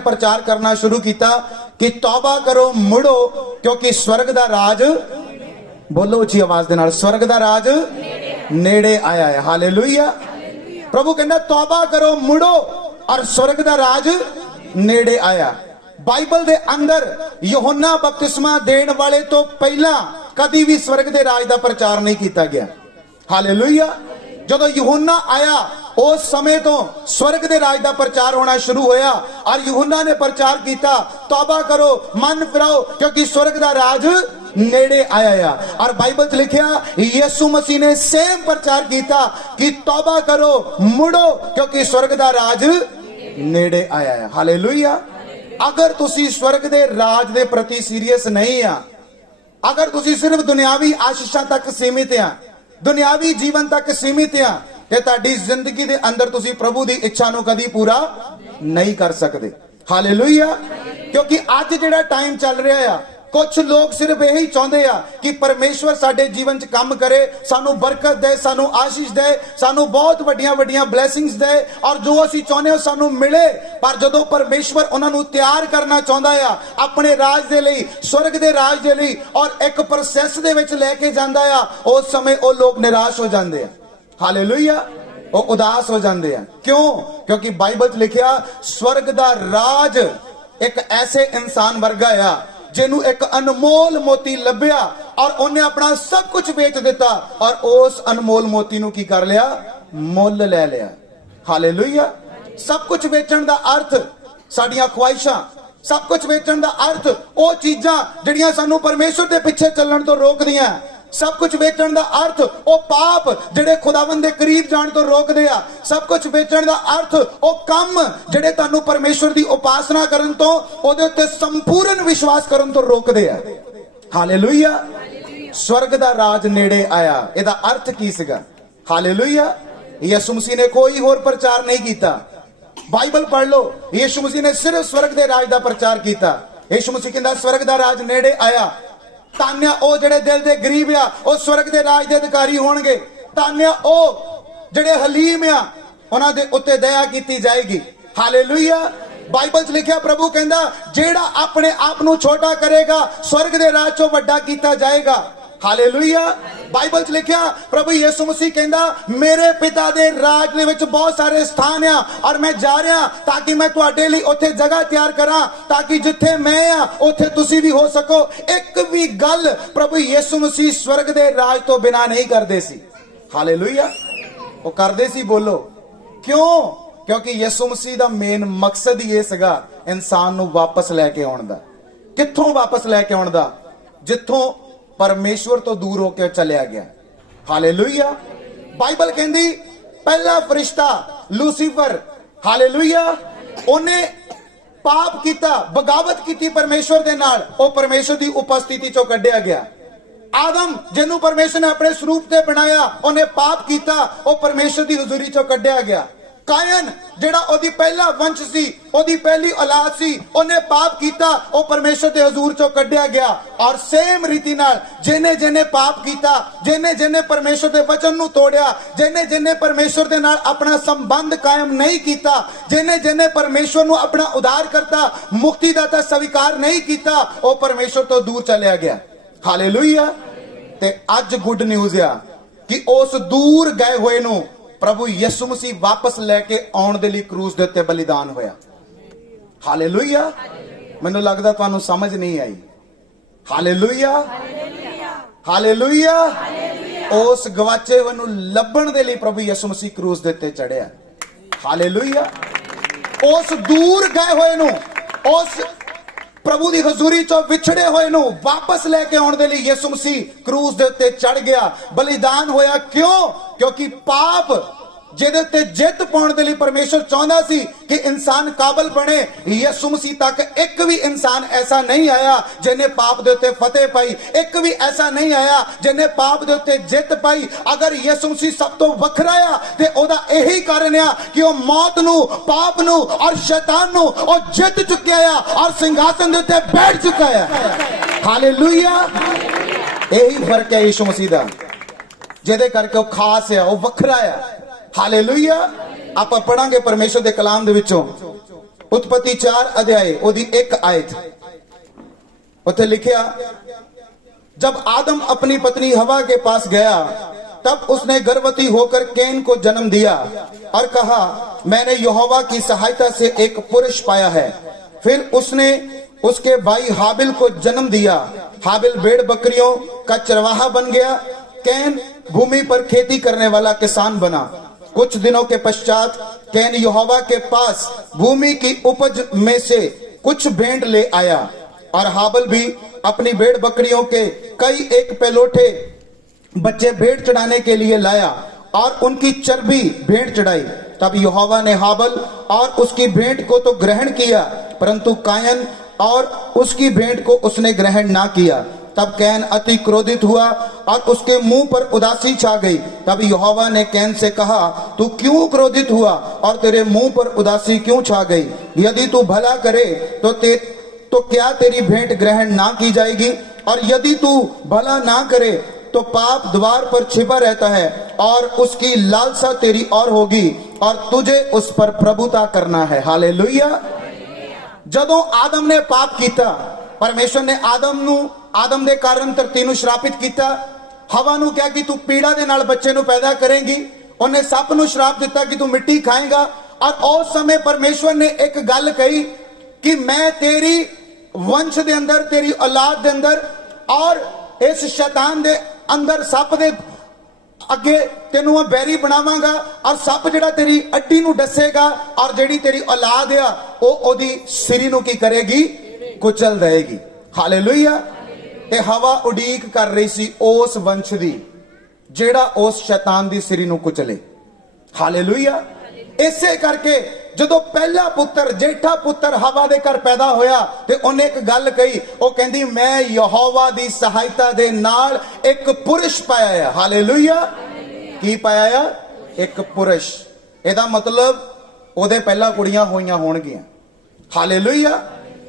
प्रचार करना शुरू किया कि तौबा करो मुड़ो क्योंकि स्वर्ग दा राज, बोलो उच्ची आवाज दे नाल, स्वर्ग दा राज नेड़े आया है। हालेलुया। प्रभु कहना तौबा करो मुड़ो और स्वर्ग दा राज नेड़े आया। बाइबल दे अंदर यूहन्ना बपतिस्मा देने वाले तो पहला कदी भी स्वर्ग दे राज दा प्रचार नहीं किया गया। हालेलुया। जदों यूहन्ना आया उस समय तो स्वर्ग दे राज दा प्रचार होना शुरू होया और यूहन्ना ने प्रचार किया तौबा करो मन फिराओ क्योंकि स्वर्ग दा राज नेड़े आया। और बाइबल च लिखिया यीशु मसीह ने सेम प्रचार किया कि तौबा करो मुड़ो क्योंकि स्वर्ग दा राज नेड़े आया है। हालेलुया। अगर तुसी स्वर्ग दे राज दे प्रति सीरियस नहीं आ, अगर तुसी सिर्फ दुनियावी आशीषां तक सीमित आ, दुनियावी जीवन तक सीमित आ, ते ताडी जिंदगी दे अंदर तुसी प्रभु दी इच्छा नूं कदी पूरा नहीं कर सकदे। हालेलुया। क्योंकि अज जिहड़ा टाइम चल रहा है कुछ लोग सिर्फ यही चाहते हैं कि परमेश्वर साडे जीवन च काम करे, सानू बरकत दे, सानू आशीष दे, सानू बहुत वड्डियां वड्डियां ब्लैसिंग्स दे और जो असीं चाहुंदे हो सानू मिले। पर जदों परमेश्वर उन्हां नू तैयार करना चाहुंदा है अपने राज दे लई, स्वर्ग दे राज दे लई और एक प्रोसैस दे विच लैके जांदा है, उस समय वो लोग निराश हो जाते हैं। हालेलुया। वो उदास हो जाते हैं। क्यों? क्योंकि बाइबल च लिखिया स्वर्ग दा राज एक ऐसे इंसान वर्गा है जिन्हों एक अनमोल मोती लभ्या और उन्हें अपना सब कुछ बेच दिता और उस अनमोल मोती नूं की कर लिया, मुल ले लिया। हालेलुया। सब कुछ बेचण दा अर्थ साडियां ख्वाहिशां, सब कुछ बेचण दा अर्थ वो चीजां जिहड़ियां सानू परमेश्वर दे पिछे चलण तो रोकदियां, सब कुछ बेचण दा अर्थ वो पाप जिहड़े खुदावंद दे करीब जाण तो रोकदे आ, सब कुछ बेचण दा अर्थ वो काम जिहड़े तुहानू परमेश्वर दी उपासना करन तो ओदे उत्ते संपूर्ण विश्वास करन तो रोकदे आ। हालेलुया। स्वर्ग दा राज नेड़े आया, इहदा अर्थ की सीगा? हालेलुया। यीशु मसीह ने कोई होर प्रचार नहीं कीता। बाइबल पढ़ लो, यीशु मसीह ने सिर्फ स्वर्ग दे राज दा प्रचार कीता। यीशु मसीह कहंदा स्वर्ग दा राज नेड़े आया। तान्या ओ जड़े दिल दे गरीब आ ओ स्वर्ग दे राज दे अधिकारी होणगे। तान्या ओ जड़े हलीम आ उन्हां दे उत्ते दया कीती जाएगी। हालेलुया। बाइबल च लिखिया प्रभु कहंदा जेड़ा अपने आप नूं छोटा करेगा स्वर्ग दे राज चों वड्डा कीता जाएगा। हालेलुया। बाइबल च लिखिया प्रभु यीशु मसीह कहंदा मेरे पिता दे राज दे विच बहुत सारे स्थान आ और मैं जा रहा ताकि मैं तुहाडे लई उत्थे जगह तैयार करा ताकि जिथे मैं आ उत्थे तुसी भी हो सको। एक भी गल प्रभु यीशु मसीह स्वर्ग दे राज तो बिना नहीं करदे सी। हालेलुया। वो करदे सी। बोलो क्यों? क्योंकि यीशु मसीह दा मेन मकसद ही ये सीगा इंसान नूं वापस लैके आउण दा। कित्थों वापस लैके आउण दा? जिथों परमेश्वर तो दूर होकर चलिया गया। हालेलुया। बाइबल कहंदी पहला फरिश्ता लूसीफर, हालेलुया, उन्हें पाप किया, बगावत की परमेश्वर दे नाल, ओ परमेश्वर दी उपस्थिति चों कढ़िया गया। आदम जिन्हों परमेश्वर ने अपने स्वरूप से बनाया उन्हें पाप किया, ओ परमेश्वर दी हुजूरी चों कढ़िया गया। कायन जेड़ा ओदी पहला वंश सी, ओदी पहली औलाद सी, उन्हें पाप किया, ओ परमेश्वर दे हुजूर चों कढ़िया गया। और सेम रीति नाल जिन्हें जिन्हें पाप किया, जिन्हें जिन्हें परमेश्वर दे वचन नूं तोड़िया, जिन्हें जिन्हें परमेश्वर दे नाल अपना संबंध कायम नहीं किया, जिन्हें जिन्हें परमेश्वर नूं अपना उद्धारकर्ता मुक्तिदाता स्वीकार नहीं किया, ओ परमेश्वर तो दूर चलिया गया। हालेलुया। ते अज गुड न्यूज़ आ कि उस दूर गए हुए नूं प्रभु यीशु मसीह वापस लेके आउण दे लई क्रूस दे उत्ते बलिदान होया। हालेलुया। मैनूं लगदा तुहानूं समझ नहीं आई। हालेलुया। हालेलुया। उस गवाचे हुए नूं लभण दे लई प्रभु यीशु मसीह क्रूस दे उत्ते चढ़िया। हालेलुया। उस दूर गए हुए नूं, उस प्रभु दी हजूरी चों विछड़े हुए नूं वापस लेके आउण दे लई यीशु मसीह क्रूस दे उत्ते चढ़ गया, बलिदान होया। क्यों? क्योंकि पाप जिहदे उत्ते जित पाउण दे लई परमेश्वर चाहुंदा सी कि इंसान काबिल बने। यीशु मसीह तक एक भी इंसान ऐसा नहीं आया जिन्हें पाप दे उत्ते फतेह पाई, एक भी ऐसा नहीं आया जिन्हें पाप दे उत्ते जित पाई। अगर यीशु मसीह सब तो वखरा आ ते ओदा यही कारण आ कि वो मौत नूं, पाप नूं और शैतान नूं ओ जित चुक्या आ और सिंहासन दे उत्ते बैठ चुका है। हालेलुया। यही फर्क है यीशु मसीह दा, जिहदे करके वो खास है, वो वखरा है। हालेलुया। आप पढ़ांगे परमेश्वर के कलाम दे विचों उत्पत्ति 4 अध्याय ओदी 1 आयत उत्थे लिखिया, जब आदम अपनी पत्नी हवा के पास गया तब उसने गर्भवती होकर कैन को जन्म दिया और कहा, मैंने यहोवा की सहायता से एक पुरुष पाया है। फिर उसने उसके भाई हाबिल को जन्म दिया। हाबिल भेड़ बकरियों का चरवाहा बन गया। कैन भूमि पर खेती करने वाला किसान बना। कुछ दिनों के पश्चात कैन यहोवा के पास भूमि की उपज में से कुछ भेंट ले आया और हाबिल भी अपनी भेड़ बकरियों के कई एक पेलोठे बच्चे भेंट चढ़ाने के लिए लाया और उनकी चर्बी भेंट चढ़ाई। तब यहोवा ने हाबिल और उसकी भेंट को तो ग्रहण किया, परंतु कायन और उसकी भेंट को उसने ग्रहण ना किया। तब कैन अति क्रोधित हुआ और उसके मुंह पर उदासी छा गई। तब यहोवा ने कैन से कहा, तू क्यों क्रोधित हुआ और तेरे मुंह पर उदासी क्यों छा गई? यदि तू भला करे तो क्या तेरी भेंट ग्रहण ना की जाएगी? और यदि तू भला ना करे तो पाप द्वार पर छिपा रहता है और उसकी लालसा तेरी और होगी और तुझे उस पर प्रभुता करना है। हालेलुया। जदों आदम ने पाप किया, परमेश्वर ने आदम दे कारण धरती नूं श्रापित किया। हवा नूं क्या कि तू पीड़ा दे नाल बच्चे नूं पैदा करेंगी। उन्हें सप नूं श्राप दिता कि तू मिट्टी खाएगा। और उस समय परमेश्वर ने एक गल कही कि मैं तेरी वंश दे अंदर, तेरी औलाद दे अंदर और इस शैतान दे अंदर सप दे अगे तेनू बैरी बनावांगा और सप जिहड़ा तेरी अड्डी नूं डसेगा और जिहड़ी तेरी औलाद आ ओदी सिरी नूं की करेगी, कुचल देगी। हालेलुया। ते हवा उडीक कर रही सी उस वंश दी जिहड़ा उस शैतान दी सिरी नूं कुचले। हालेलुया। इसे करके जदों पहला पुत्र जेठा पुत्र हवा दे घर पैदा होया ते उन्हें एक गल कही, वो कहंदी मैं यहोवा दी सहायता दे नाल एक पुरुष पाया है। हालेलुया। की पाया? एक पुरुष। एदा मतलब ओदे पहला कुड़ियां होईयां होणगियां। हालेलुया।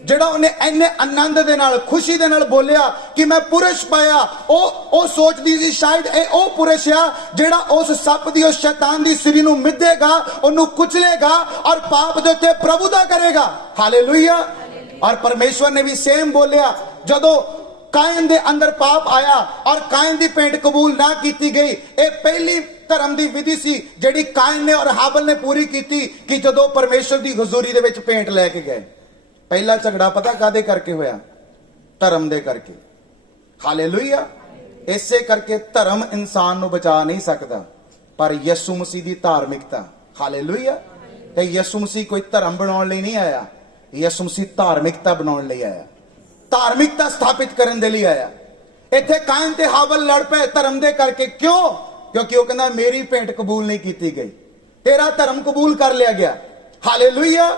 जेड़ा उन्हें इन्ने आनंद दे नाल खुशी दे नाल बोलिया कि मैं पुरुष पाया, ओ सोचदी सी शायद ओ पुरुष आ जेड़ा उस सप दी, उस शैतान दी सिरी नूं मिधेगा, ओनू कुचलेगा और पाप दे उत्ते प्रभुता करेगा। हालेलुया। और परमेश्वर ने भी सेम बोलिया। जदों कायन दे अंदर पाप आया और कायन दी भेंट कबूल ना की गई, ए पहली धर्म दी विधि सी जेड़ी कायन ने और हाबिल ने पूरी की कि जदों परमेश्वर दी हजूरी दे विच भेंट लैके गए। पहला झगड़ा पता कादे करके होया? धर्म दे करके। हालेलुया। इसे करके धर्म इंसान नूं बचा नहीं सकता, पर यसु मसीह दी धार्मिकता। हालेलुया। ते यसु मसीह कोई धर्म बनाउण लई नहीं आया, यसु मसीह धार्मिकता बनाउण लई आया, धार्मिकता स्थापित करने दे लई आया। इत्थे कायन ते हाबिल लड़ पे धर्म दे करके। क्यों? क्योंकि वो कहंदा मेरी भेंट कबूल नहीं की गई, तेरा धर्म कबूल कर लिया गया। हालेलुया।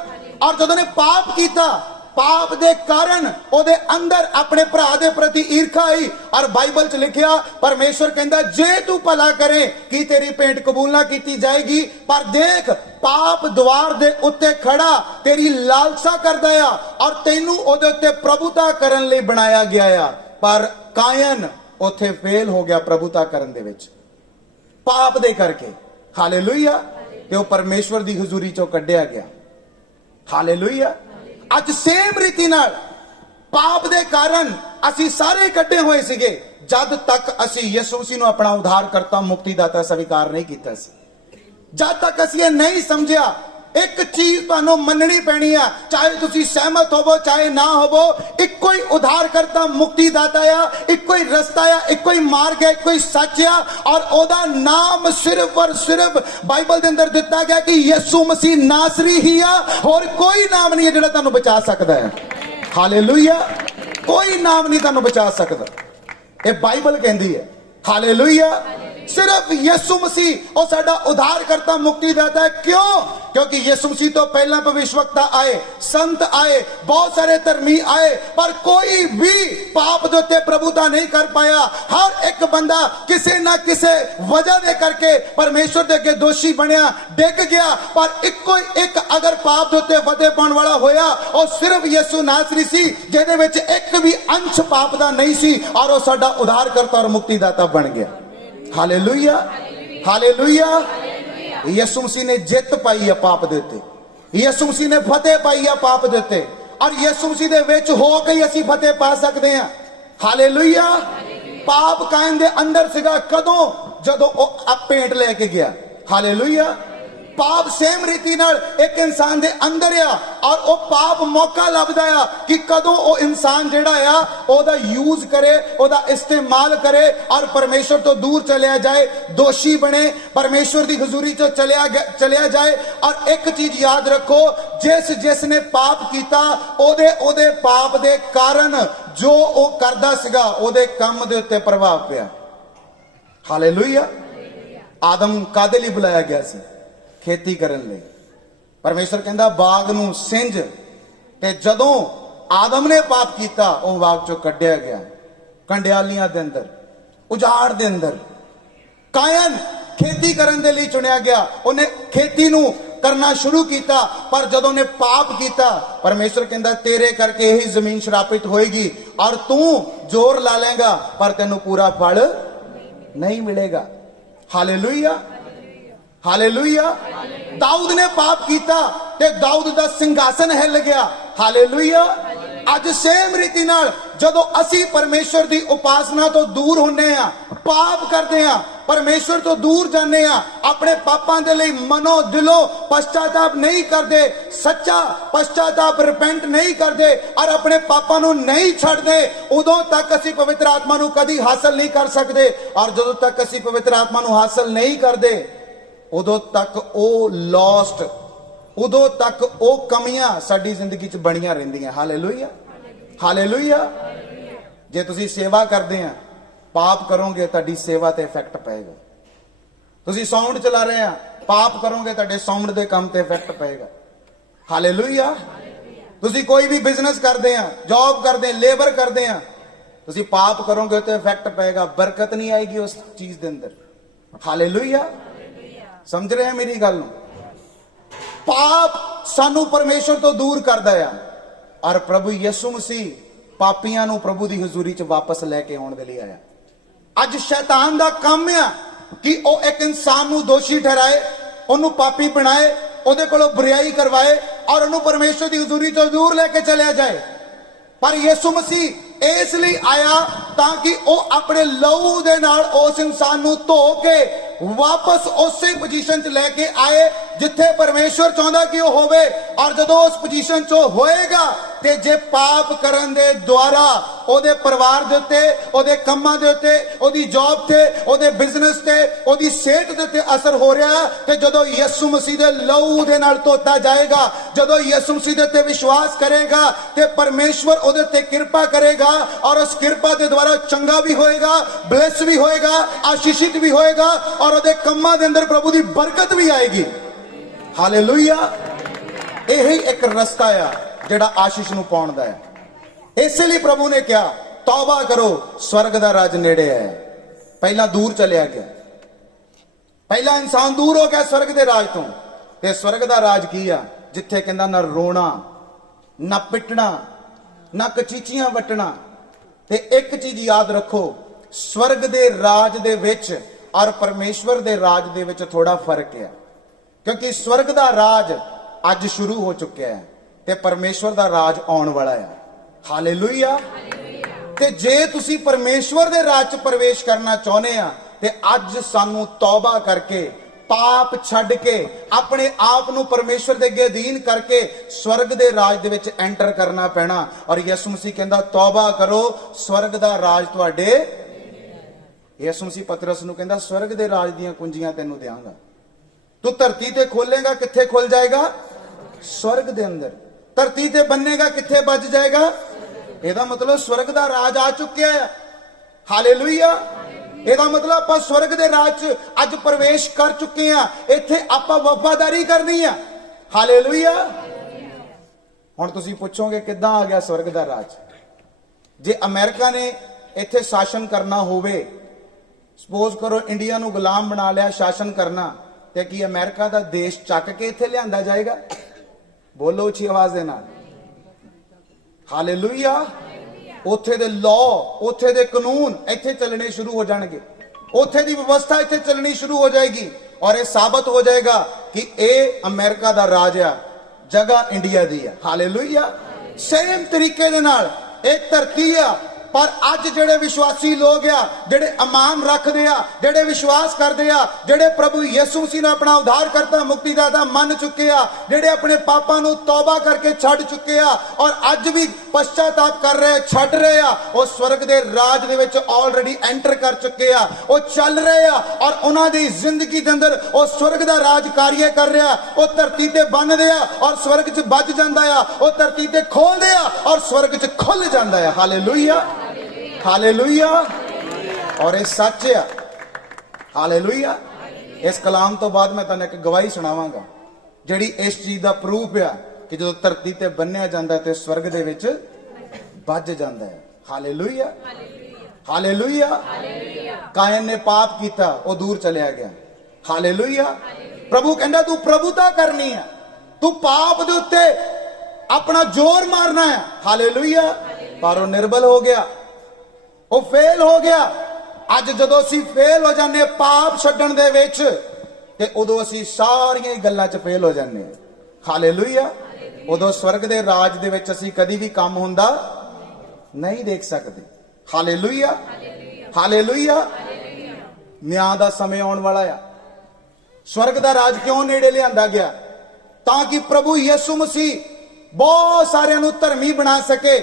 और जदों ने पाप किया, पाप दे कारण ओदे अंदर अपने भरा दे प्रति ईर्खा आई और बाइबल च लिखिया परमेश्वर कहंदा जे तू भला करे कि तेरी भेंट कबूल ना की जाएगी, पर देख पाप द्वार दे उत्ते खड़ा तेरी लालसा करदा आ और तैनू ओदे उत्ते प्रभुता करन लई बनाया गया आ। पर कायन उत्थे फेल हो गया प्रभुता करन दे विच पाप दे करके। हालेलुया। ते ओ परमेश्वर दी हजूरी चों कढिया गया। हालेलुया। अज सेम रीति नाल पाप दे कारण असी सारे कट्ठे होए सिगे जद तक असी यसु मसीह नूं अपना उद्धारकर्ता मुक्तिदाता स्वीकार नहीं कीता सी। जद तक असी नहीं समझिया एक चीज तुहानूं मननी पैनी आ, चाहे तुसी सहमत होवो चाहे ना होवो, इक्को ही उद्धारकर्ता मुक्तिदाता आ, इक्को ही रस्ता आ, इक्को ही मार्ग है, इक्को ही सच आ और ओदा नाम सिर्फ और सिर्फ बाइबल दे अंदर दिता गया कि यसु मसीह नासरी ही आ, और कोई नाम नहीं है जिहड़ा तुहानूं बचा सकदा है। हालेलुया। कोई नाम नहीं तुहानूं बचा सकदा, ये बाइबल कहंदी है। हालेलुया। सिर्फ यसु मसीह और साडा उद्धारकर्ता मुक्तिदाता है। क्यों? क्योंकि यसु मसीह तो पहला भविष्यवक्ता आए, संत आए, बहुत सारे धर्मी आए, पर कोई भी पाप दे उत्ते प्रभुता नहीं कर पाया। हर एक बंदा किसी ना किसी वजह दे करके परमेश्वर दे अगे दोषी बनया, डिग गया, पर इक्को एक अगर पाप दे उत्ते फतेह पाउण वाला होया और सिर्फ यसु नासरी सी जिहदे विच एक भी अंश पाप दा नहीं सी और वो साडा उद्धारकर्ता और मुक्तिदाता बन गया। हालेलुया। हालेलुया। यसु मसीह ने जित पाई है पाप दे उत्ते। ਯਿਸੂ ਮਸੀਹ ਨੇ ਫਤਿਹ ਪਾਈ ਆ ਪਾਪ ਦੇ ਉੱਤੇ, ਔਰ ਯਿਸੂ ਮਸੀਹ ਦੇ ਵਿੱਚ ਹੋ ਕੇ ਹੀ ਅਸੀਂ ਫਤਿਹ ਪਾ ਸਕਦੇ ਹਾਂ। ਹਾਲੇਲੂਇਆ। ਪਾਪ ਕਾਇਨ ਦੇ ਅੰਦਰ ਸੀਗਾ ਕਦੋਂ? ਜਦੋਂ ਉਹ ਭੇਂਟ ਲੈ ਕੇ ਗਿਆ। ਹਾਲੇਲੂਇਆ। ਪਾਪ ਸੇਮ ਰੀਤੀ ਨਾਲ ਇੱਕ ਇਨਸਾਨ ਦੇ ਅੰਦਰ ਆ, ਔਰ ਉਹ ਪਾਪ ਮੌਕਾ ਲੱਭਦਾ ਆ ਕਿ ਕਦੋਂ ਉਹ ਇਨਸਾਨ ਜਿਹੜਾ ਆ ਉਹਦਾ ਯੂਜ਼ ਕਰੇ, ਉਹਦਾ ਇਸਤੇਮਾਲ ਕਰੇ, ਔਰ ਪਰਮੇਸ਼ਰ ਤੋਂ ਦੂਰ ਚਲਿਆ ਜਾਏ, ਦੋਸ਼ੀ ਬਣੇ, ਪਰਮੇਸ਼ਰ ਦੀ ਹਜ਼ੂਰੀ ਤੋਂ ਚਲਿਆ ਜਾਏ। ਔਰ ਇੱਕ ਚੀਜ਼ ਯਾਦ ਰੱਖੋ, ਜਿਸ ਨੇ ਪਾਪ ਕੀਤਾ ਉਹਦੇ ਪਾਪ ਦੇ ਕਾਰਨ ਜੋ ਉਹ ਕਰਦਾ ਸੀਗਾ ਉਹਦੇ ਕੰਮ ਦੇ ਉੱਤੇ ਪ੍ਰਭਾਵ ਪਿਆ। ਹਾਲੇਲੂਇਆ। ਆਦਮ ਕਾਦੇ ਲਈ ਬੁਲਾਇਆ ਗਿਆ ਸੀ? खेती करन लई। परमेश्वर कहंदा बाग नूं सिंज, ते जदों आदम ने पाप कीता ਉਹ बाग चों कड्डिया गया कंडियालियां दे अंदर, उजाड़ दे अंदर। कायन खेती करन दे लई चुनिया गया, ਉਹਨੇ खेती नूं करना शुरू किया, पर जदों ने पाप किया परमेश्वर कहंदा तेरे करके यही जमीन श्रापित होएगी और तू जोर ला लेगा पर तेनू पूरा फल नहीं मिलेगा। हालेलुया। हालेलुया। दाऊद ने पाप किया ते दाऊद दा सिंहासन हिल गया। हालेलुया। अज सेम रीति नाल जदों असी परमेश्वर दी उपासना तो दूर होने आ, पाप करते आ, परमेश्वर तो दूर जाने आ, अपने पापां दे लई मनो दिलों पश्चाताप नहीं करते, सच्चा पश्चाताप रिपेंट नहीं करते और अपने पापां नूं नहीं छड्डदे, उदों तक असी पवित्र आत्मा नूं कदी हासिल नहीं कर सकते। और जदों तक असी पवित्र आत्मा नूं हासिल नहीं करते उदों तक ओ लॉस्ट, उदों तक ओ कमियां साडी जिंदगी च बणियां रहिंदियां। हालेलुया। हालेलुया। जे तुसीं सेवा करदे आ, पाप करोगे तुहाडी सेवा ते इफेक्ट पेगा। तुसीं साउंड चला रहे आ, पाप करोगे तुहाडे साउंड दे काम ते इफेक्ट पेगा। हालेलुया। तुसीं कोई भी बिजनेस करदे आ, जॉब करदे, लेबर करदे आ, तुसीं पाप करोगे तो इफेक्ट पेगा, बरकत नहीं आएगी उस चीज दे अंदर। हालेलुया। समझ रहे हैं मेरी गल? पाप सानू परमेश्वर तो दूर करदा है, और प्रभु यीशु मसीह पापियां नू प्रभु दी हजूरी च वापस लेके आउण दे लई आया। अज शैतान दा काम है कि ओ एक इंसान नू दोषी ठहराए, ओनू पापी बनाए, ओदे कोलों बुराई करवाए और ओनू परमेश्वर दी हजूरी तो दूर लेके चलिया जाए। पर यीशु मसीह इसलिए आया ताकि ओ अपने लहू दे नाल उस इंसान नू धो के वापस उसे पोजीशन च लेके आए जिथे परमेश्वर चाहता कि वह होवे। और जदों उस पोजीशन च होएगा ते जे पाप करन दे द्वारा ओदे परिवार दे उत्ते, ओदे कम्मां दे उत्ते, ओदी जॉब ते, ओदे बिजनेस ते, ओदी सेहत दे उत्ते असर हो रहा, ते जदों यीशु मसीह दे लहू दे नाल धोता जाएगा, जदों यीशु मसीह दे उत्ते विश्वास करेगा ते परमेश्वर ओदे उत्ते कृपा करेगा और उस कृपा के द्वारा चंगा भी होएगा, ब्लेस भी होएगा, आशीषित भी होएगा और ओदे कम्मां दे अंदर प्रभु दी बरकत भी आएगी। हालेलुया। यही एक रास्ता है जेड़ा आशीष नूं पाउण दा है। इसलिए प्रभु ने कहा तौबा करो, स्वर्ग दा राज नेड़े है। पहला दूर चलिया गया, पहला इंसान दूर हो गया स्वर्ग दे राज तो, ते स्वर्ग दा राज की आ जिथे कहंदा ना रोना, ना पिटना, ना कचीचियां वटना। ते एक चीज याद रखो, स्वर्ग दे राज दे विच और परमेश्वर दे राज दे विच थोड़ा फर्क है, क्योंकि स्वर्ग दा राज अज शुरू हो चुका है ते परमेश्वर दा राज आउण वाला है। हालेलुया। ते जे तुसी परमेश्वर दे राज च प्रवेश करना चाहुंदे आ ते अज सानू तौबा करके, पाप छड्ड के, अपने आप नू परमेश्वर दे अगे अधीन करके स्वर्ग दे राज दे विच एंटर करना पैना। और यीशु मसीह कहंदा तौबा करो, स्वर्ग दा राज तुहाडे। यीशु मसीह पतरस नू कहंदा स्वर्ग दे राज दीयां कुंजियां तैनू देवांगा। तू धरती ते खोलेगा, किथे खुल जाएगा? स्वर्ग दे अंदर। धरती ते बनेगा, किथे बज जाएगा? ਇਹਦਾ मतलब स्वर्ग दा राज आ चुका है। हालेलुया। ਇਹਦਾ मतलब ਆਪਾਂ स्वर्ग दे राज च अज प्रवेश कर चुके हैं, इत्थे ਆਪਾਂ वफादारी करनी है। हालेलुया। हुण तुसीं पुछोगे किद्दां आ गया स्वर्ग दा राज? जे अमेरिका ने इत्थे शासन करना होवे, सपोज करो इंडिया नूं गुलाम बना लिया शासन करना, ते की अमेरिका दा देश चक के इत्थे लिआंदा जाएगा? बोलो उच्ची आवाज दे नाल। हालेलुया। उत्थे दे लॉ, उत्थे दे कानून इत्थे चलने शुरू हो जाएंगे, उत्थे दी व्यवस्था इत्थे चलनी शुरू हो जाएगी और यह साबित हो जाएगा कि यह अमेरिका दा राज है जगह इंडिया दी है। हालेलुया। सेम तरीके दे नाल एक धरती आ, पर अज जेड़े विश्वासी लोग आ, जेड़े ईमान रखते आ, जेड़े विश्वास करते आ, जेड़े प्रभु यीशु मसीह ने अपना उद्धार करता मुक्तिदाता मन चुके आ, जेड़े अपने पापां नूं तौबा करके छड्ड चुके आ और अज भी पश्चाताप कर रहे, छड्ड रहे आ, वो स्वर्ग दे राज दे विच ऑलरेडी एंटर कर चुके आ, वो चल रहे आ और उन्हां दी जिंदगी दे अंदर वो स्वर्ग दा राज कार्य कर रहा, वो धरती ते बनदे आ और स्वर्ग च बज जांदा आ, वो धरती ते खोलदे आ और स्वर्ग च खुल जांदा है। Hallelujah, hallelujah. और ये सच है। हालेलुया। इस कलाम तो बाद मैं तुहानू एक गवाही सुनावांगा जिहड़ी इस चीज का प्रूफ है कि जो धरती ते बन्निया जांदा ते स्वर्ग दे विच बज जांदा है। Hallelujah, hallelujah. कायन ने पाप किया, वो दूर चलिया गया। हालेलुया। प्रभु कहंदा तू प्रभुता करनी है, तू पाप दे उत्ते अपना जोर मारना है। हालेलुया। पर वो निर्बल हो गया, वो फेल हो गया। अज जदों असीं फेल हो जाने पाप छड्डण दे विच ते उदों असीं सारियां गल्लां च फेल हो जाने। हालेलुया। उदों स्वर्ग दे राज दे विच असीं कदी भी काम हुंदा नहीं देख सकते। Hallelujah, hallelujah. न्याय दा समय आउण वाला आ। स्वर्ग दा राज क्यों नेड़े लिआंदा गया? ताकि प्रभु यीशु मसीह बहुत सारियां नूं धर्मी बना सके।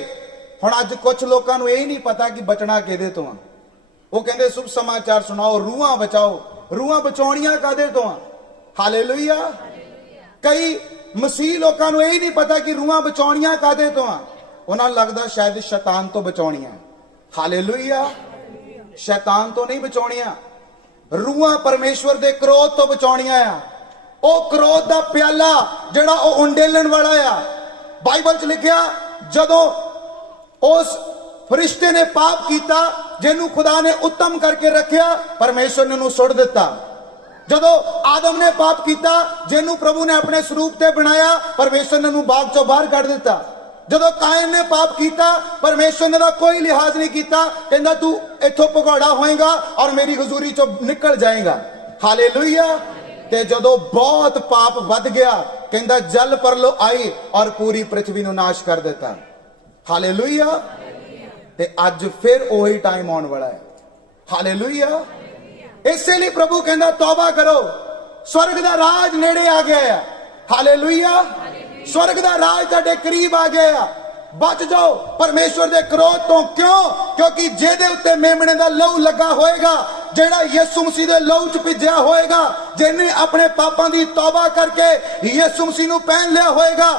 हुण अज कुछ लोगों को यही नहीं पता कि बचना किहदे तो आ। वो कहंदे शुभ समाचार सुनाओ, रूहां बचाओ। रूहां बचाउणियां काहदे तो आ? हालेलुया। कई मसीह लोगों को यही नहीं पता कि रूहां बचाउणियां काहदे तो आ। उन्हां नूं लगदा शायद शैतान तो बचाउणियां। हालेलुया। शैतान तो नहीं बचाउणियां, रूहां परमेश्वर दे क्रोध तो बचाउणियां आ। ओ क्रोध दा प्याला जिहड़ा ओ उंडेलण वाला आ। बाइबल च लिखिया जदों उस फरिश्ते ने पाप किया जिन्हों खुदा ने उत्तम करके रखिया, परमेश्वर ने उन्होंने सुट दिता। जदों आदम ने पाप किया जिन्हों प्रभु ने अपने स्वरूप से बनाया, परमेश्वर ने उन्होंने बाग चों बाहर कढ़ दिता। जदों कायन ने पाप किया, परमेश्वर ने कोई लिहाज नहीं किया, कहंदा तू इथों भगौड़ा होएगा और मेरी हजूरी चों निकल जाएगा। हालेलुया। ते जदों बहुत पाप वध गया, कहंदा जल परलो आई और पूरी पृथ्वी नूं नाश कर दिता। हालेलुया। ते अज फिर वही टाइम आने वाला है। हालेलुया। इसलिए प्रभु कहंदा तौबा करो, स्वर्ग दा राज नेड़े आ गया है। हालेलुया। स्वर्ग दा राज तुहाडे करीब आ गया है। बच जाओ परमेश्वर दे क्रोध तो। क्यों? क्योंकि जेदे उत्ते मेमने दा लहू लगा होएगा, जेड़ा यीशु मसीह दे लहू च भिजया होएगा, जिन्हें अपने पापां दी तौबा करके यीशु मसीह नूं पहन लिया होएगा,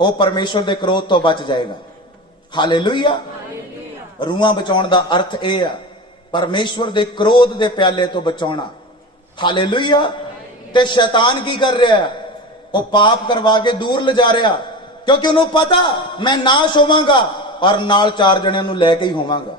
वो परमेश्वर दे क्रोध तो बच जाएगा। हालेलुया। रूहां बचाउण दा अर्थ यह है परमेश्वर दे क्रोध दे प्याले तो बचाउणा। हालेलुया। ते शैतान की कर रहा है? वो पाप करवा के दूर ले जा रहा, क्योंकि उन्होंने पता मैं नाश होवांगा और नाल चार जणियां नूं लैके ही होवांगा।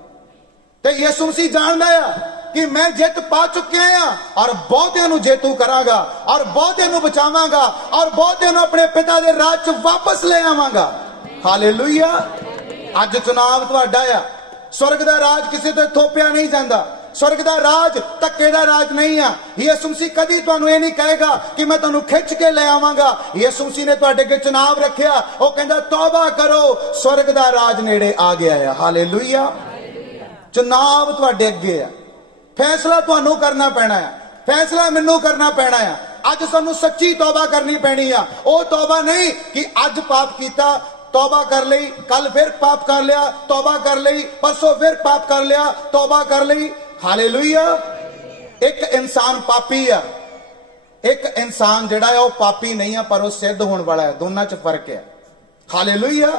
ते यीशु मसीह जानदा है कि मैं जित पा चुके हैं और बहुतियां नूं जेतू करांगा और बहुतियां नूं बचावांगा और बहुतियां नूं अपने पिता दे राज च वापस ले आवांगा। हालेलुया। अज चुनाव तुहाडा आ। स्वर्ग दा राज किसी ते थोपिया नहीं जांदा। स्वर्ग दा राज धक्के दा राज नहीं है। यीशु मसीह कदी तुहानू ये नहीं कहेगा कि मैं तुहानू खिंच के ले आवांगा। यीशु मसीह ने तुहाडे अगे चुनाव रखिया, वो कहंदा तौबा करो, स्वर्ग दा राज नेड़े आ गया है। हालेलुया। चुनाव तुहाडे अगे है, फैसला तुहानू करना पैना है, फैसला मैनू करना पैना है। अज सानू सच्ची तौबा करनी पैनी है। वो तौबा नहीं कि अज पाप किया, तौबा कर ली, कल फिर पाप कर लिया, तौबा कर ली, परसों फिर पाप कर लिया, तौबा कर ली। हालेलुया। एक इंसान पापी है, एक इंसान जिहड़ा है वो पापी नहीं है, पर वो सिद्ध होने वाला है। दोनों च फर्क है। हालेलुया।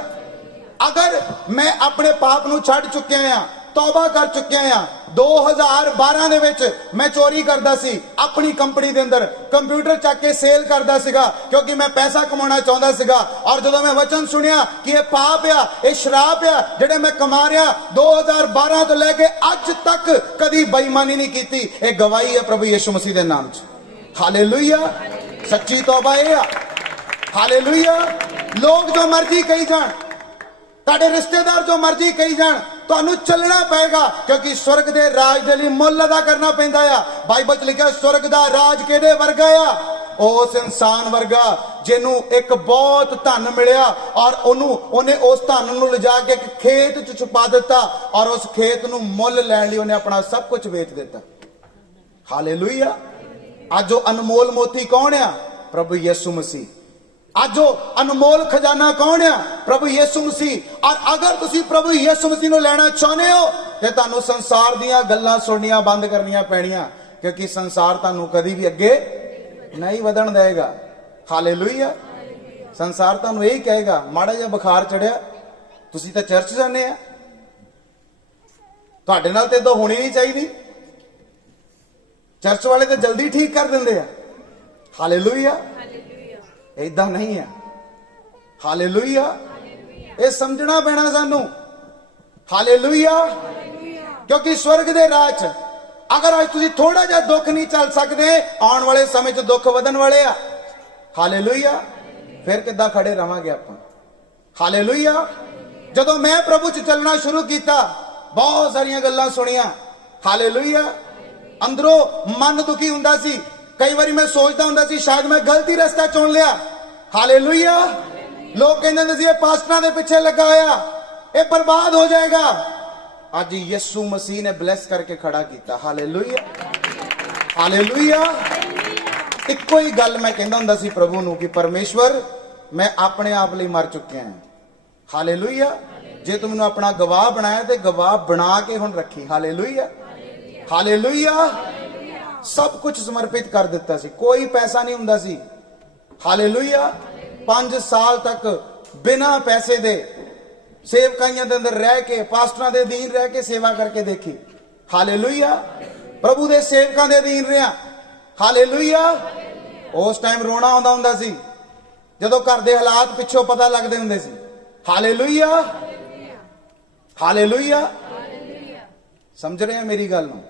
अगर मैं अपने पाप नूं छड्ड चुके हैं, तौबा कर चुके हैं। 2012 दे विच मैं चोरी करदा सी, अपनी कंपनी दे अंदर कंप्यूटर चक के सेल करदा सीगा, क्योंकि मैं पैसा कमाना चाहता सीगा। और जदों मैं वचन सुनिया कि ये पाप आ, ये शराब आ जिहड़े मैं कमा रहा, 2012 तो लेके अज तक कदी बेईमानी नहीं की। एक गवाही है प्रभु यीशु मसीह के नाम च। हालेलुया। सच्ची तौबा है। हालेलुया। लोग जो मर्जी कही जान, तुहाडे रिश्तेदार जो मर्जी कही जान, तुहानू चलना पेगा, क्योंकि स्वर्ग दे राज दे लई मुੱਲ अदा करना पैंदा आ। बाइबल च लिखिया स्वर्ग दा राज किहदे वर्गा आ? उस इंसान वर्गा जिन्हों एक बहुत धन मिलिया और उन्हें उस धन नूं लिजा के एक खेत च छुपा दिता और उस खेत नूं मुल लैण लई उन्हें अपना सब कुछ वेच दिता। हालेलुया। अज वो अनमोल मोती कौन आ? प्रभु यीशु मसीह। अज वो अनमोल खजाना कौन आ? प्रभु यीशु मसीह। और अगर तुसी प्रभु यीशु मसीह नूं लैना चाहुंदे हो ते तुहानूं संसार दीयां गल्लां सुणनियां बंद करनियां पैणियां, क्योंकि संसार तुहानूं कदी भी अगे नहीं वधण देगा। हालेलुया। संसार तुहानूं यही कहेगा, माड़ा जिहा बुखार चढ़िया तुसी तां चर्च जाने आ, तुहाडे नाल ते इदां होनी नहीं चाहिदी। चर्च वाले तो जल्दी ठीक कर देंगे। हालेलुया। इदां नहीं है। हालेलुया। ये समझना पैना सानू। हालेलुया। क्योंकि स्वर्ग दे राज अगर आज तुसी थोड़ा जिहा दुख नहीं चल सकते, आने वाले समय च दुख वधन वाले आ। हालेलुया। फिर किद्दां खड़े रहांगे आपां? हालेलुया। जदों मैं प्रभु च चलना शुरू किया, बहुत सारियां गल्लां सुनियां। हालेलुया। अंदरों मन दुखी हुंदा सी, कई बारी मैं सोचता हुंदा सी शायद मैं गलती रास्ता चुन लिया। हालेलुया। लोग कहंदे हुंदे सी ये पास्टरां दे पिछे लगा होया, ये बर्बाद हो जाएगा। आज यीशु मसीह ने ब्लेस करके खड़ा किया। हालेलुया। हालेलुया। इक्को ही गल मैं कहंदा हुंदा सी प्रभु नूं कि परमेश्वर मैं अपने आप लई मर चुकिया हां। हालेलुया। जे तू मैनूं अपना गवाह बनाया तो गवाह बना के हुण रखी। हालेलुया। हालेलुया। सब कुछ समर्पित कर दिता सी, कोई पैसा नहीं हुंदा सी। हालेलुया। 5 साल तक बिना पैसे दे सेवकाइयां दे अंदर रह के, पास्टरां दे अधीन रह के सेवा करके देखी। हालेलुया। प्रभु दे सेवकां दे अधीन रहा। हालेलुया। उस टाइम रोना आउंदा हुंदा सी जदों घर दे हालात पिछों पता लगदे हुंदे सी। हालेलुया। हालेलुया। समझ रहे हैं मेरी गल नूं?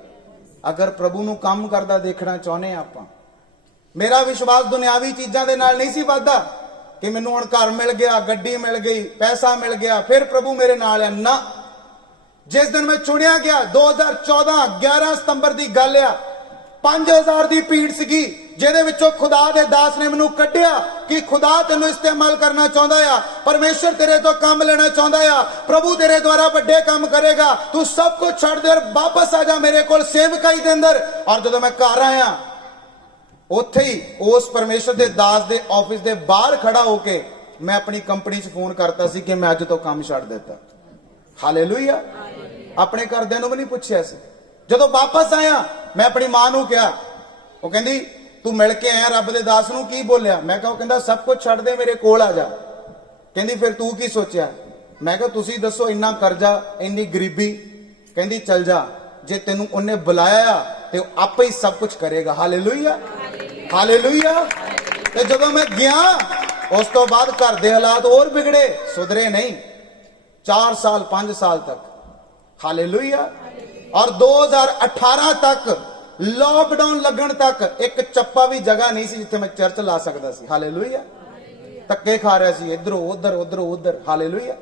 अगर प्रभु नूं काम करदा देखना चाहुंदे आपां, मेरा विश्वास दुनियावी चीजां दे नाल नहीं सी वधदा कि मैनूं हुण घर मिल गया, गड्डी मिल गई, पैसा मिल गया, फिर प्रभु मेरे नाल है ना। जिस दिन मैं चुनिया गया 2014 11 सितंबर की गल आ, 5000 की भीड़ सीगी जिहदे विचों खुदा दे दास ने मैनूं कढिया कि खुदा तैनूं इस्तेमाल करना चाहुंदा आ, परमेश्वर तेरे तो काम लेना चाहुंदा आ, प्रभु तेरे द्वारा बड़े काम करेगा, तू सब कुछ छड़ दे और वापस आ जा मेरे कोल सेवकाई दे अंदर। और जदों मैं घर आया उत्थे ही उस परमेश्वर दे दास दे ऑफिस दे बाहर खड़ा होके मैं अपनी कंपनी च फोन करता सी कि मैं अज तो काम छड़ दिता। हालेलुया। अपने घरदियां नूं भी नहीं पुछया सी। जदों वापस आया मैं अपनी मां नूं कहा, वो कहंदी तू मिल के आया रब दे दास नूं की बोलिया? मैं कहा, कहंदा सब कुछ छड़ दे मेरे कोल आ जा। कहंदी फिर तू की सोचिया? मैं कहा तुसीं दसो, इन्ना करजा इन्नी गरीबी। कहंदी चल जा, जे तेनूं उन्हें बुलाया ते आपे ही सब कुछ करेगा। हालेलुया। हालेलुया। ते जदों मैं गया उस तो बाद घर दे हालात और बिगड़े, सुधरे नहीं 4 साल 5 साल तक। हालेलुया। और 2018 तक लॉकडाउन लगन तक एक चप्पा भी जगह नहीं सी जिथे मैं चर्च ला सकता सी। हालेलुया। धक्के खा रहा सी, इधरों उधर उधरों उधर। हालेलुया।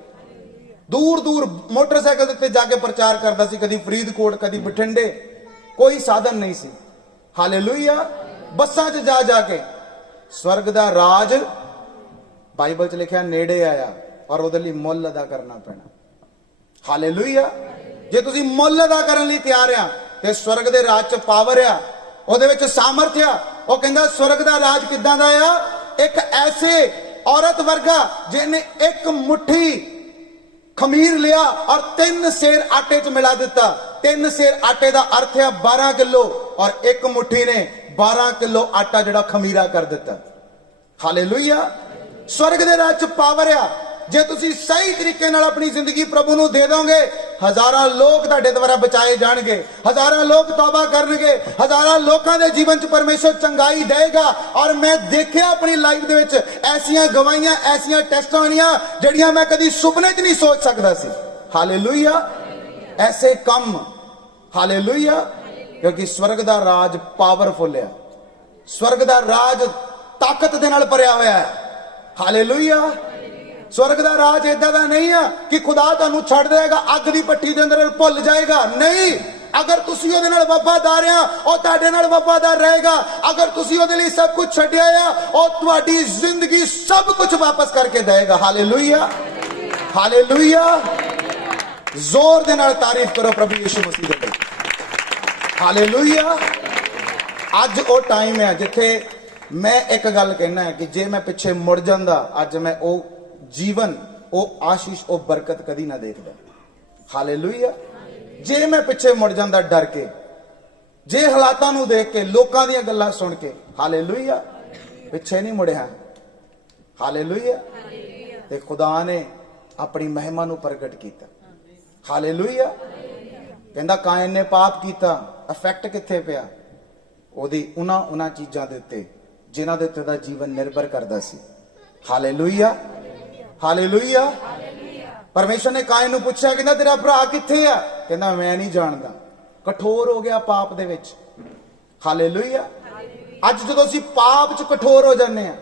दूर दूर मोटरसाइकिल ते जाके प्रचार करता सी, कदी फरीदकोट कदी बठिंडे, कोई साधन नहीं सी। हालेलुया। बसां च जा जाके स्वर्ग दा राज बाइबल च लिखिया नेड़े आया और उहदे लई मुੱਲ अदा करना पैना। हालेलुया। जे तुसीं मुੱਲ अदा करन लई तैयार आ ते स्वर्ग दे राज च पावर आ, उहदे विच सामर्थ आ। वो कहंदा स्वर्ग दा राज किदां दा आ? एक ऐसे औरत वर्गा जिहने एक मुट्ठी खमीर लिया और 3 सेर आटे च मिला दिता। 3 सेर आटे का अर्थ है 12 किलो और एक मुट्ठी ने 12 किलो आटा जड़ा खमीरा कर दिता। हालेलुया। स्वर्ग दे राज च पावर आ। जे तुसी सही तरीके नाल अपनी जिंदगी प्रभु नूं दे दोगे, हजारां लोग तुहाडे द्वारा बचाए जाणगे, हजारां लोग तौबा करनगे, हजारां लोकां दे जीवन च परमेश्वर चंगाई देगा। और मैं देखिया अपनी लाइफ दे विच ऐसियां गवाहियां, ऐसियां टेस्टिमोनियां जड़ियां मैं कदी सुपने च नहीं सोच सकदा सी। हालेलुया। ऐसे कम। हालेलुया। क्योंकि स्वर्ग दा राज पावरफुल है, स्वर्ग दा राज ताकत दे नाल भरिया होया है। हालेलुया। स्वर्ग दा राज इदां दा नहीं है कि खुदा तुहानूं छड़ देगा, अग दी भट्टी दे अंदर भुल जाएगा। नहीं, अगर तुसी ਉਹਦੇ ਨਾਲ ਵਫਾਦਾਰ ਆ ਉਹ ਤੁਹਾਡੇ ਨਾਲ ਵਫਾਦਾਰ ਰਹੇਗਾ अगर तुसी ਉਹਦੇ ਲਈ सब कुछ ਛੱਡਿਆ ਆ ਉਹ ਤੁਹਾਡੀ ਜ਼ਿੰਦਗੀ सब कुछ वापस करके देगा हालेलुया हालेलुया जोर दे नाल तारीफ करो प्रभु यीशु मसीह दे हालेलुया ਅੱਜ ਉਹ टाइम है जिथे मैं एक गल कहना है कि जे मैं पिछे मुड़ जांदा अज मैं ओ जीवन ओ आशीष ओ बरकत कदी ना देखदा हालेलुया जे मैं पिछे मुड़ जांदा डर के जे हालातां नूं देख के लोकां दीयां गल्लां सुन के हालेलुया पिछे नहीं मुड़िया हालेलुया ते खुदा ने अपनी महिमा नूं प्रगट कीता हालेलुया कहंदा कायन ने पाप कीता इफेक्ट कित्थे पिया ਉਹਦੀ ਉਹਨਾਂ ਚੀਜ਼ਾਂ ਦੇ ਉੱਤੇ ਜਿਨ੍ਹਾਂ ਦੇ ਉੱਤੇ ਦਾ ਜੀਵਨ ਨਿਰਭਰ ਕਰਦਾ ਸੀ ਹਾਲੇਲੂਇਆ ਹਾਲੇਲੂਇਆ ਪਰਮੇਸ਼ਰ ਨੇ ਕਾਇਨ ਨੂੰ ਪੁੱਛਿਆ ਕਹਿੰਦਾ ਤੇਰਾ ਭਰਾ ਕਿੱਥੇ ਆ ਕਹਿੰਦਾ ਮੈਂ ਨਹੀਂ ਜਾਣਦਾ ਕਠੋਰ ਹੋ ਗਿਆ ਪਾਪ ਦੇ ਵਿੱਚ ਹਾਲੇਲੂਇਆ ਅੱਜ ਜਦੋਂ ਅਸੀਂ ਪਾਪ 'ਚ ਕਠੋਰ ਹੋ ਜਾਂਦੇ ਆ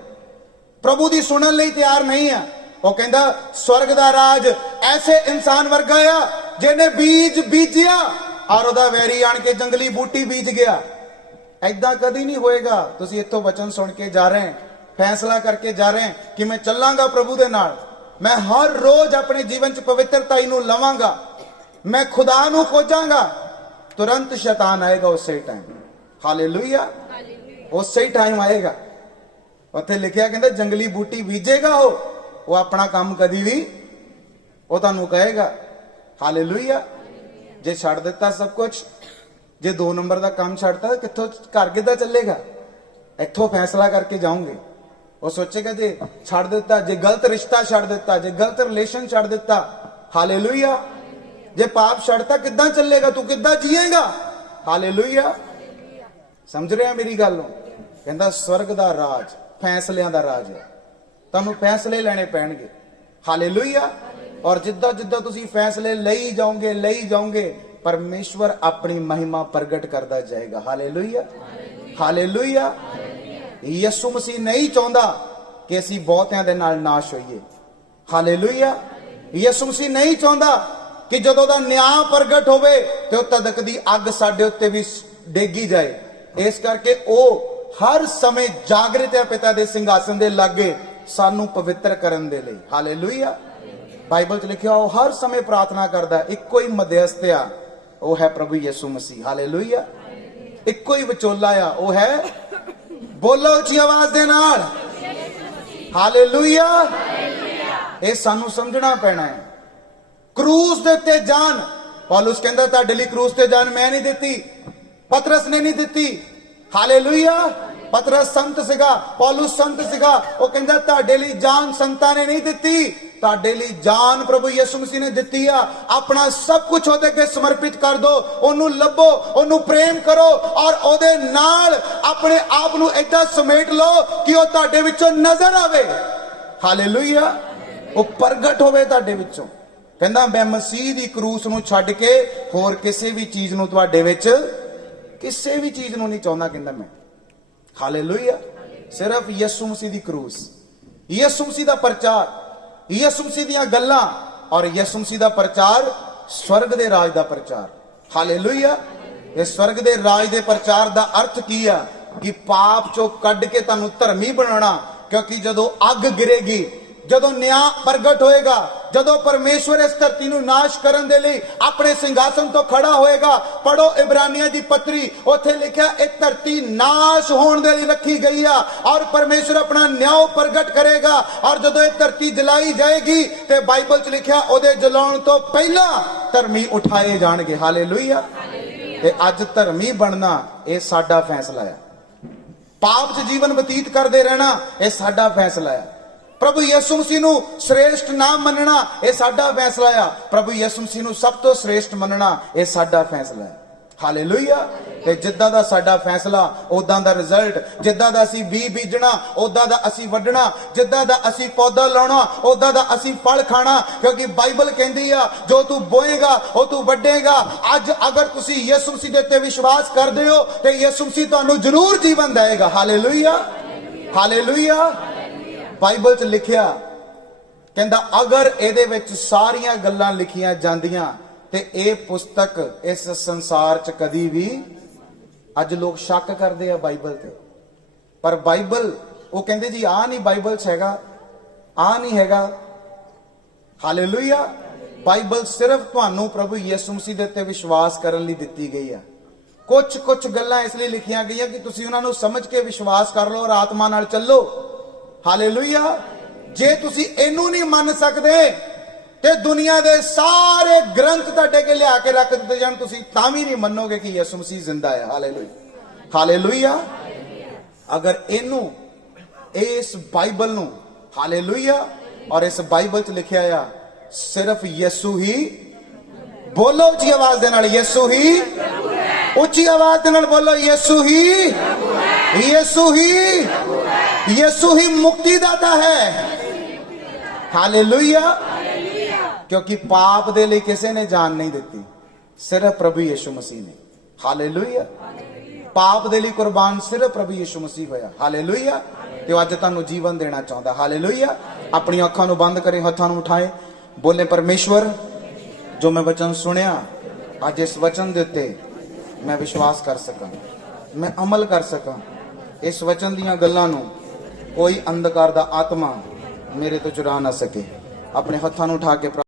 ਪ੍ਰਭੂ ਦੀ ਸੁਣਨ ਲਈ ਤਿਆਰ ਨਹੀਂ ਆ ਉਹ ਕਹਿੰਦਾ ਸਵਰਗ ਦਾ ਰਾਜ ਐਸੇ ਇਨਸਾਨ ਵਰਗਾ ਆ ਜਿਹਨੇ ਬੀਜ ਬੀਜਿਆ ਔਰ ਉਹਦਾ ਵੈਰੀ ਆਣ ਕੇ ਜੰਗਲੀ ਬੂਟੀ ਬੀਜ ਗਿਆ ऐदा कदी नहीं होएगा तुसी इत्थों वचन सुन के जा रहे हैं फैसला करके जा रहे हैं कि मैं चलांगा प्रभु दे नाल मैं हर रोज अपने जीवन च पवित्रताई नूं लवांगा मैं खुदा नूं खोजांगा तुरंत शैतान आएगा उस सही टाइम हालेलुया उस सही टाइम आएगा उत्थे लिखिया कहंदा जंगली बूटी बीजेगा वो अपना काम कदी भी वो तुहानूं कहेगा हालेलुया जे छड़ दिता सब कुछ जे 2 नंबर का काम छड़ता कितों घर किदा चलेगा इत्थों फैसला करके जाओगे वो सोचेगा जे छड़ दिता जे गलत रिश्ता छड़ दिता जे गलत रिलेशन छड़ दिता हालेलुया जे पाप छड़ता किदा चलेगा तू किदा जिएगा हालेलुया समझ रहे हैं मेरी गल कहंदा स्वर्ग दा राज फैसलियां दा राज है तुहानूं फैसले लेने पैणगे हालेलुया और जिद्दां जिद्दां तुसीं फैसले लई जाओगे परमेश्वर अपनी महिमा प्रगट करता जाएगा हालेलुया हालेलुया यीशु मसीह नहीं चाहता कि असी बहुतियां दे नाल नाश होइए हालेलुया यीशु मसीह नहीं चाहता कि जदों दा न्याय प्रगट होवे ते तदक दी अग साडे उत्ते भी डेगी जाए इस करके ओ हर समय जागृत है पिता दे सिंघासन दे लागे सानू पवित्र करन दे लई हालेलुया बाइबल च लिखिया ओ हर समय प्रार्थना करदा इक्को ही मध्यस्थ आ वो है प्रभु यीशु मसीह हालेलुया इक्को ही विचोला आ वो है बोलो उच्ची आवाज दे नाल हालेलुया ये सानू समझना पैना है क्रूस दे उत्ते जान पौलुस कहंदा तुहाडे लई क्रूस ते जान मैं नहीं दित्ती पतरस ने नहीं दित्ती हालेलुया पतरस संत सिगा पौलुस संत सिगा वो कहंदा तुहाडे लई जान संतां ने नहीं दित्ती तुहाडे लई जान प्रभु यीशु मसीह ने दित्ती आ अपना सब कुछ ओदे अगे समर्पित कर दो ओनू लभो ओनू प्रेम करो और ओदे नाल अपने आप नू ऐदा समेट लो कि ओ तुहाडे विचों नजर आवे हालेलुया ओ प्रगट होवे तुहाडे विचों कहंदा मैं मसीह दी क्रूस नू छड्ड के होर किसी भी चीज नू तुहाडे विच किसी भी चीज नू नहीं चाहुंदा कहंदा मैं हालेलुया सिर्फ यीशु मसीह दी क्रूस यीशु मसीह दा प्रचार यीशु मसीह दी गल्लां और यीशु मसीह दा प्रचार स्वर्ग दे राज दा प्रचार हालेलुया ये स्वर्ग दे राज दे प्रचार दा अर्थ की है कि पाप चो कढ के तुहानू धर्मी बनाना क्योंकि जदों अग गिरेगी जदों न्याय प्रगट होएगा जदों परमेश्वर इस धरती नू नाश करन दे लई अपने सिंघासन तो खड़ा होएगा पढ़ो इब्रानियां दी पत्री ओथे लिखिया एक धरती नाश होने दे लई रखी गई है और परमेश्वर अपना न्याय प्रगट करेगा और जदों ये धरती जलाई जाएगी ते बाइबल च लिखिया ओदे जलाउण तो पहला धर्मी उठाए जाणगे हालेलुया ते अज धर्मी बनना ये साडा फैसला है पाप च जीवन बतीत करते रहना ये साडा फैसला है प्रभु यीशु मसीह नू श्रेष्ठ नाम मनना यह साडा फैसला है प्रभु यीशु मसीह नू सब तो श्रेष्ठ मनना यह साडा फैसला है हालेलुया ते जिद्दां दा साडा फैसला उदां दा रिजल्ट जिद्दां दा असीं बी बीजना उदां दा असीं वड्डना जिद्दां दा असीं पौधा लाउणा उदां दा असीं फल खाना क्योंकि बाइबल कहंदी आ जो तू बोएगा ओ तू वड्डेगा अज अगर तुसीं यीशु मसीह दे उत्ते विश्वास करदे हो ते यीशु मसीह तुहानू जरूर जीवन देगा हालेलुया हालेलुया बाइबल च लिखिया कहंदा अगर इहदे विच सारियां गल्लां लिखियां जांदियां ਤੇ ਇਹ ਪੁਸਤਕ ਇਸ ਸੰਸਾਰ 'ਚ ਕਦੀ ਵੀ, ਅੱਜ ਲੋਕ ਸ਼ੱਕ ਕਰਦੇ ਆ ਬਾਈਬਲ ਤੇ, ਪਰ ਬਾਈਬਲ ਉਹ ਕਹਿੰਦੇ ਜੀ ਆਹ ਨਹੀਂ ਬਾਈਬਲ 'ਚ ਹੈਗਾ, ਆਹ ਨਹੀਂ ਹੈਗਾ। ਹਾਲੇਲੂਇਆ। ਬਾਈਬਲ ਸਿਰਫ ਤੁਹਾਨੂੰ ਪ੍ਰਭੂ ਯਿਸੂ ਮਸੀਹ ਦੇ ਉੱਤੇ ਵਿਸ਼ਵਾਸ ਕਰਨ ਲਈ ਦਿੱਤੀ ਗਈ ਹੈ। ਕੁਝ ਗੱਲਾਂ ਇਸ ਲਈ ਲਿਖੀਆਂ ਗਈਆਂ ਕਿ ਤੁਸੀਂ ਉਹਨਾਂ ਨੂੰ ਸਮਝ ਕੇ ਵਿਸ਼ਵਾਸ ਕਰ ਲਓ ਔਰ ਆਤਮਾ ਨਾਲ ਚੱਲੋ। ਹਾਲੇਲੂਇਆ। ਜੇ ਤੁਸੀਂ ਇਹਨੂੰ ਨਹੀਂ ਮੰਨ ਸਕਦੇ ਤੇ ਦੁਨੀਆ ਦੇ ਸਾਰੇ ਗ੍ਰੰਥ ਤੁਹਾਡੇ ਅੱਗੇ ਲਿਆ ਕੇ ਰੱਖ ਦਿੱਤੇ ਜਾਣ, ਤੁਸੀਂ ਤਾਂ ਵੀ ਨਹੀਂ ਮੰਨੋਗੇ ਕਿ ਯਿਸੂ ਮਸੀਹ ਜ਼ਿੰਦਾ ਹੈ। ਹਾਲੇਲੂਇਆ। ਹਾਲੇਲੂਇਆ। ਅਗਰ ਇਹਨੂੰ, ਇਸ ਬਾਈਬਲ ਨੂੰ, ਹਾਲੇਲੂਇਆ, ਔਰ ਇਸ ਬਾਈਬਲ 'ਚ ਲਿਖਿਆ ਆ ਸਿਰਫ ਯਿਸੂ ਹੀ, ਬੋਲੋ ਉੱਚੀ ਆਵਾਜ਼ ਦੇ ਨਾਲ, ਯਿਸੂ ਹੀ, ਉੱਚੀ ਆਵਾਜ਼ ਦੇ ਨਾਲ ਬੋਲੋ, ਯਿਸੂ ਹੀ, ਯਿਸੂ ਹੀ, ਯਿਸੂ ਹੀ ਮੁਕਤੀਦਾਤਾ ਹੈ। ਹਾਲੇਲੂਇਆ। क्योंकि पाप दे लिए किसी ने जान नहीं दी, सिर्फ प्रभु यीशु मसीह ने। हालेलुया। पाप दे लिए कुर्बान सिर्फ प्रभु यीशु मसीह होया। हालेलुया। तो अज तुहानू जीवन देना चाहता। हालेलुया। अपनी अखां नू बंद करें, हत्थां नू उठाए, बोले परमेश्वर जो मैं वचन सुनिया, अज इस वचन दे उत्ते मैं विश्वास कर सकां, मैं अमल कर सकां। इस वचन दीयां गल्लां नू कोई अंधकार दा आत्मा मेरे तो चुरा ना सके। अपने हत्थां नू उठा के